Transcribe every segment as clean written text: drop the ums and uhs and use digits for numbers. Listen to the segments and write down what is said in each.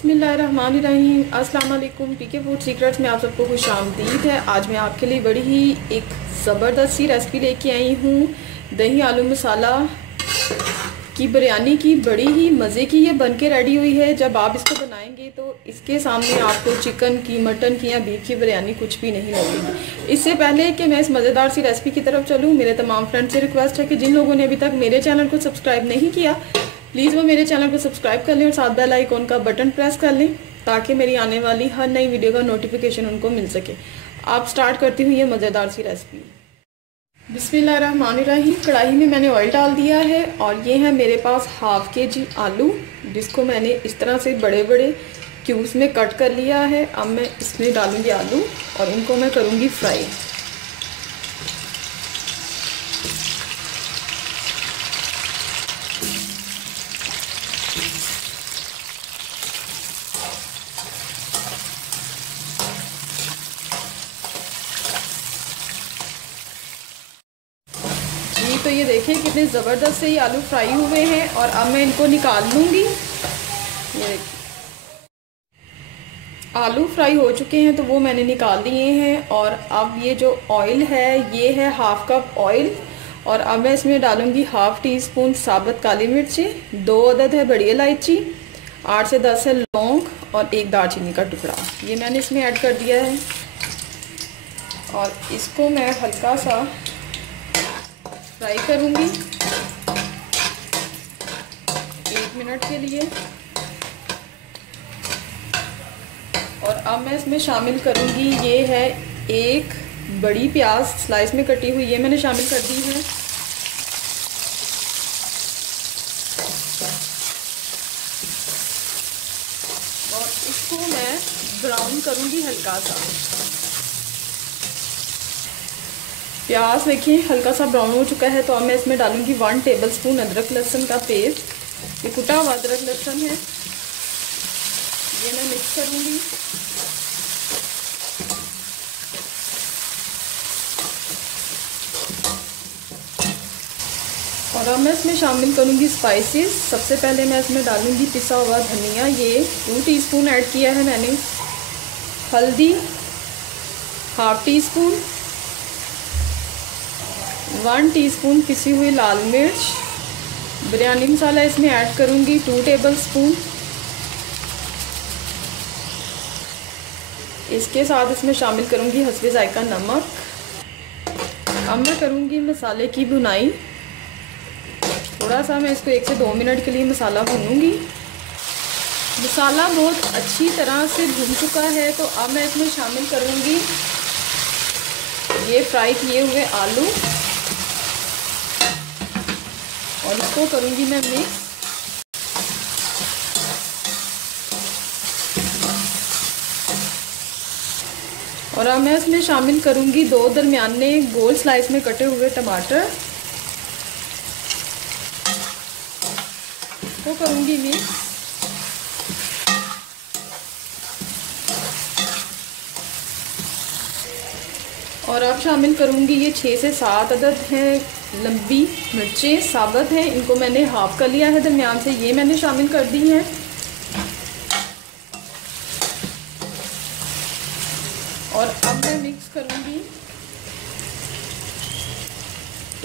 बिस्मिल्लाहिर्रहमानिर्रहीम। अस्सलाम वालेकुम। पीके फूड सीक्रेट्स में आप सबको खुशामदीद है। आज मैं आपके लिए बड़ी ही एक ज़बरदस्त सी रेसिपी लेके आई हूँ। दही आलू मसाला की बिरयानी की बड़ी ही मज़े की ये बन के रेडी हुई है। जब आप इसको बनाएंगे तो इसके सामने आपको चिकन की, मटन की या बीफ की बिरयानी कुछ भी नहीं लगेगी। इससे पहले कि मैं इस मज़ेदार सी रेसिपी की तरफ चलूँ, मेरे तमाम फ्रेंड से रिक्वेस्ट है कि जिन लोगों ने अभी तक मेरे चैनल को सब्सक्राइब नहीं किया, प्लीज़ वो मेरे चैनल को सब्सक्राइब कर लें और साथ बेल आइकॉन का बटन प्रेस कर लें ताकि मेरी आने वाली हर नई वीडियो का नोटिफिकेशन उनको मिल सके। आप स्टार्ट करती हुई ये मज़ेदार सी रेसिपी। बिस्मिल्लाहिर्रहमानिर्रहीम। कढ़ाई में मैंने ऑयल डाल दिया है और ये है मेरे पास हाफ केजी आलू, जिसको मैंने इस तरह से बड़े बड़े क्यूब्स में कट कर लिया है। अब मैं इसमें डालूँगी आलू और इनको मैं करूँगी फ्राई। तो ये देखें कितने ज़बरदस्त से ये आलू फ्राई हुए हैं और अब मैं इनको निकाल लूँगी। ये देखिए आलू फ्राई हो चुके हैं तो वो मैंने निकाल दिए हैं। और अब ये जो ऑयल है ये है हाफ कप ऑयल और अब मैं इसमें डालूँगी हाफ टी स्पून साबुत काली मिर्ची, 2 अदद है बड़ी इलायची, 8 से 10 है लौंग और 1 दालचीनी का टुकड़ा, ये मैंने इसमें ऐड कर दिया है। और इसको मैं हल्का सा फ्राई करूँगी 1 मिनट के लिए। और अब मैं इसमें शामिल करूँगी, ये है 1 बड़ी प्याज स्लाइस में कटी हुई, ये मैंने शामिल कर दी है। और इसको मैं ब्राउन करूँगी हल्का सा। प्याज देखिए हल्का सा ब्राउन हो चुका है तो अब मैं इसमें डालूंगी 1 टेबलस्पून अदरक लहसुन का पेस्ट। ये कुटा हुआ अदरक लहसुन है, ये मैं मिक्स करूंगी। और अब मैं इसमें शामिल करूंगी स्पाइसेस। सबसे पहले मैं इसमें डालूंगी पिसा हुआ धनिया, ये 2 टीस्पून ऐड किया है मैंने। हल्दी हाफ टी स्पून, 1 टीस्पून पिसी हुई लाल मिर्च, बिरयानी मसाला इसमें ऐड करूँगी 2 टेबलस्पून। इसके साथ इसमें शामिल करूँगी हस्बे जायका नमक। अब मैं करूँगी मसाले की भुनाई। थोड़ा सा मैं इसको 1 से 2 मिनट के लिए मसाला भूनूँगी। मसाला बहुत अच्छी तरह से भून चुका है तो अब मैं इसमें शामिल करूँगी ये फ्राई किए हुए आलू और इसको करूँगी मैं मिक्स। और अब मैं इसमें शामिल करूँगी 2 दरमियाने गोल स्लाइस में कटे हुए टमाटर, इसको करूँगी मिक्स। और अब शामिल करूँगी ये 6 से 7 अदद हैं लंबी मिर्चें साबुत हैं, इनको मैंने हाफ कर लिया है दरमियान से, ये मैंने शामिल कर दी हैं। और अब मैं मिक्स करूँगी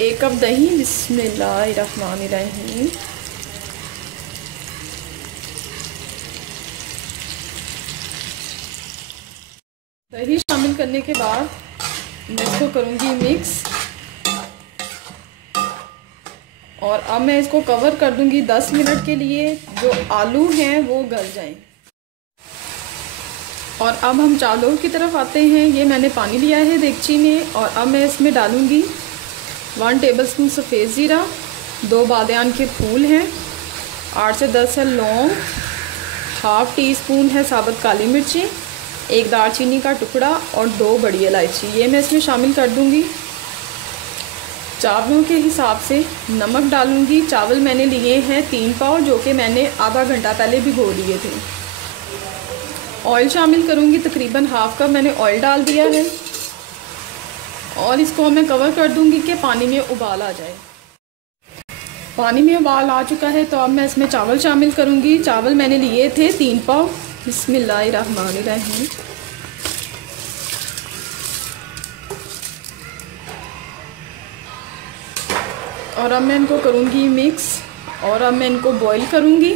1 कप दही। बिस्मिल्लाहिर्रहमानिर्रहीम। दही शामिल करने के बाद मैं इसको करूँगी मिक्स। और अब मैं इसको कवर कर दूंगी 10 मिनट के लिए, जो आलू हैं वो गल जाएं। और अब हम चावलों की तरफ आते हैं। ये मैंने पानी लिया है देगची में और अब मैं इसमें डालूंगी 1 टेबलस्पून सफ़ेद ज़ीरा, 2 बादियान के फूल हैं, 8 से 10 है लौंग, हाफ टी स्पून है साबुत काली मिर्ची, 1 दालचीनी का टुकड़ा और 2 बड़ी इलायची, ये मैं इसमें शामिल कर दूंगी। चावलों के हिसाब से नमक डालूंगी। चावल मैंने लिए हैं 3 पाव, जो कि मैंने आधा घंटा पहले भिगो लिए थे। ऑयल शामिल करूंगी, तकरीबन हाफ कप मैंने ऑयल डाल दिया है। और इसको मैं कवर कर दूंगी कि पानी में उबाल आ जाए। पानी में उबाल आ चुका है तो अब मैं इसमें चावल शामिल करूंगी। चावल मैंने लिए थे 3 पाव। बिस्मिल्लाहिर्रहमानिर्रहीम। और अब मैं इनको करूँगी मिक्स और अब मैं इनको बॉईल करूँगी।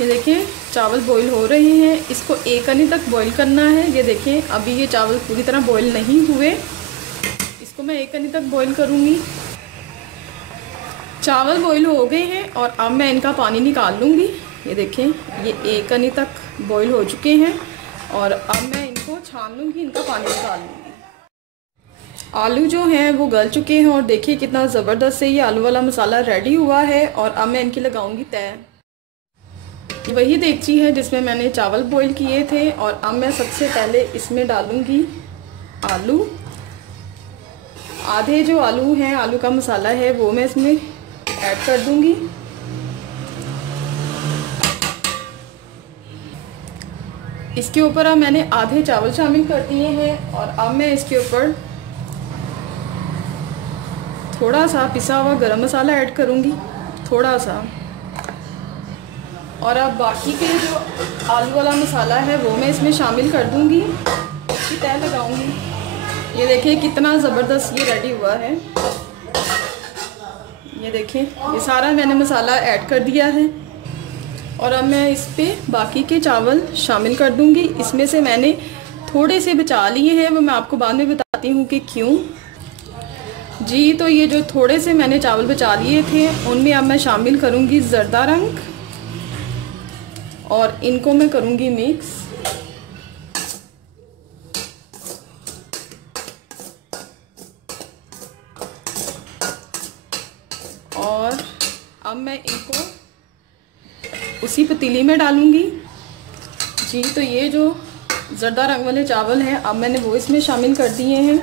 ये देखें चावल बॉईल हो रहे हैं, इसको एक आने तक बॉईल करना है। ये देखें अभी ये चावल पूरी तरह बॉईल नहीं हुए, इसको मैं एक आने तक बॉईल करूँगी। चावल बॉईल हो गए हैं और अब मैं इनका पानी निकाल लूँगी। ये देखें ये एक आने तक बॉईल हो चुके हैं और अब मैं इनको छान लूँगी, इनका पानी निकाल लूँगी। आलू जो हैं वो गल चुके हैं और देखिए कितना ज़बरदस्त से ये आलू वाला मसाला रेडी हुआ है। और अब मैं इनकी लगाऊंगी तय। वही देगची है जिसमें मैंने चावल बॉईल किए थे और अब मैं सबसे पहले इसमें डालूंगी आलू। आधे जो आलू हैं, आलू का मसाला है वो मैं इसमें ऐड कर दूंगी। इसके ऊपर अब मैंने आधे चावल शामिल कर दिए हैं और अब मैं इसके ऊपर थोड़ा सा पिसा हुआ गरम मसाला ऐड करूँगी, थोड़ा सा। और अब बाकी के जो आलू वाला मसाला है वो मैं इसमें शामिल कर दूँगी, इसकी तय लगाऊँगी। ये देखिए कितना ज़बरदस्त ये रेडी हुआ है। ये देखिए ये सारा मैंने मसाला ऐड कर दिया है और अब मैं इस पर बाकी के चावल शामिल कर दूँगी। इसमें से मैंने थोड़े से बचा लिए हैं, वो मैं आपको बाद में बताती हूँ कि क्यों जी। तो ये जो थोड़े से मैंने चावल बचा लिए थे उनमें अब मैं शामिल करूँगी ज़र्दा रंग और इनको मैं करूँगी मिक्स। और अब मैं इनको उसी पतीली में डालूँगी जी। तो ये जो ज़र्दा रंग वाले चावल हैं अब मैंने वो इसमें शामिल कर दिए हैं।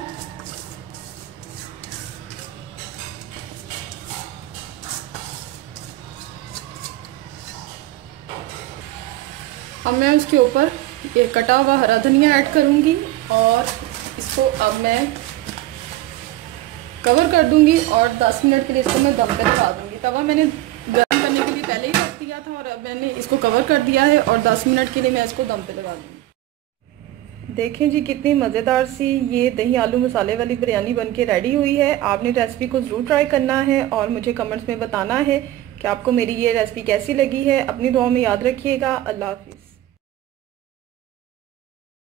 अब मैं उसके ऊपर ये कटा हुआ हरा धनिया ऐड करूँगी और इसको अब मैं कवर कर दूँगी और 10 मिनट के लिए इसको मैं दम पे लगा दूँगी। तवा मैंने गर्म करने के लिए पहले ही रख दिया था और अब मैंने इसको कवर कर दिया है और 10 मिनट के लिए मैं इसको दम पे लगा दूँगी। देखें जी कितनी मज़ेदार सी ये दही आलू मसाले वाली बिरयानी बनके रेडी हुई है। आपने रेसिपी को ज़रूर ट्राई करना है और मुझे कमेंट्स में बताना है कि आपको मेरी ये रेसिपी कैसी लगी है। अपनी दुआ में याद रखिएगा। अल्लाह हाफिज़।